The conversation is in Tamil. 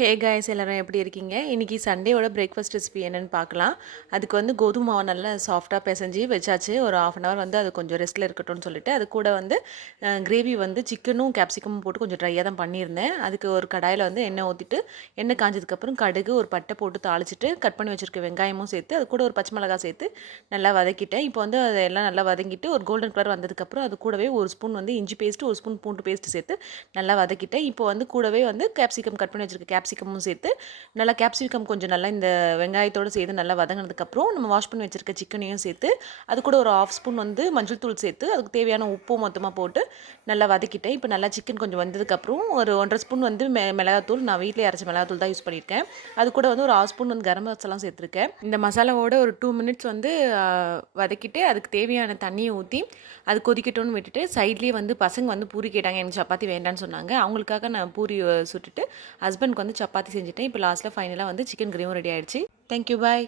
ஹே காய்ஸ் எல்லோரும் எப்படி இருக்கீங்க? இன்றைக்கி சண்டேவோட பிரேக்ஃபாஸ்ட் ரெசிபி என்னென்னு பார்க்கலாம். அதுக்கு வந்து கோதுமை மாவு நல்லா சாஃப்டாக பிசைஞ்சு வச்சாச்சு. ஒரு 1/2 அன் ஹவர் வந்து அது கொஞ்சம் ரெஸ்ட்டில் இருக்கட்டும்னு சொல்லிட்டு, அது கூட வந்து கிரேவி வந்து சிக்கனும் கேப்சிகமும் போட்டு கொஞ்சம் ட்ரையாக தான் பண்ணியிருந்தேன். அதுக்கு ஒரு கடாயில் வந்து எண்ணெய் ஊற்றிட்டு, எண்ணெய் காஞ்சதுக்கப்புறம் கடுகு ஒரு பட்டை போட்டு தாளிச்சிட்டு, கட் பண்ணி வச்சுருக்க வெங்காயமும் சேர்த்து, அது கூட ஒரு பச்சை மிளகாய் சேர்த்து நல்லா வதக்கிட்டேன். இப்போ வந்து அதெல்லாம் நல்லா வதங்கிட்டு ஒரு கோல்டன் கலர் வந்ததுக்கப்புறம் அது கூடவே ஒரு ஸ்பூன் வந்து இஞ்சி பேஸ்ட்டு, ஒரு ஸ்பூன் பூண்டு பேஸ்ட்டு சேர்த்து நல்லா வதக்கிட்டேன். இப்போ வந்து கூடவே வந்து கேப்சிகம் கட் பண்ணி வச்சுருக்க கேப்சிகமும் சேர்த்து நல்லா கேப்சிகம் கொஞ்சம் நல்லா இந்த வெங்காயத்தோடு சேர்த்து நல்லா வதங்கினதுக்கப்புறம் நம்ம வாஷ் பண்ணி வச்சுருக்க சிக்கனையும் சேர்த்து அது கூட ஒரு 1/2 ஸ்பூன் வந்து மஞ்சள் தூள் சேர்த்து அதுக்கு தேவையான உப்பும் மொத்தமாக போட்டு நல்லா வதக்கிட்டேன். இப்போ நல்லா சிக்கன் கொஞ்சம் வந்ததுக்கப்புறம் ஒரு 1/2 ஸ்பூன் வந்து மிளகாத்தூள், நான் வீட்டிலே அரைச்ச மிளகாத்தூள் தான் யூஸ் பண்ணியிருக்கேன். அது கூட வந்து ஒரு 1/2 ஸ்பூன் வந்து கரம் மசாலா சேர்த்துருக்கேன். இந்த மசாலாவோட ஒரு 2 மினிட்ஸ் வந்து வதக்கிட்டு அதுக்கு தேவையான தண்ணியை ஊற்றி அது கொதிக்கட்டும்னு விட்டுட்டு சைட்லேயே வந்து பசங்க வந்து பூரி கேட்டாங்க. எனக்கு சப்பாத்தி வேண்டான்னு சொன்னாங்க. அவங்களுக்காக நான் பூரி சுட்டுட்டு ஹஸ்பண்ட்க்கு வந்து சப்பாத்தி செஞ்சுட்டேன். இப்போ லாஸ்ட்டில் ஃபைனலாக வந்து சிக்கன் கிரேவியும் ரெடி ஆகிடுச்சு. Thank you bye.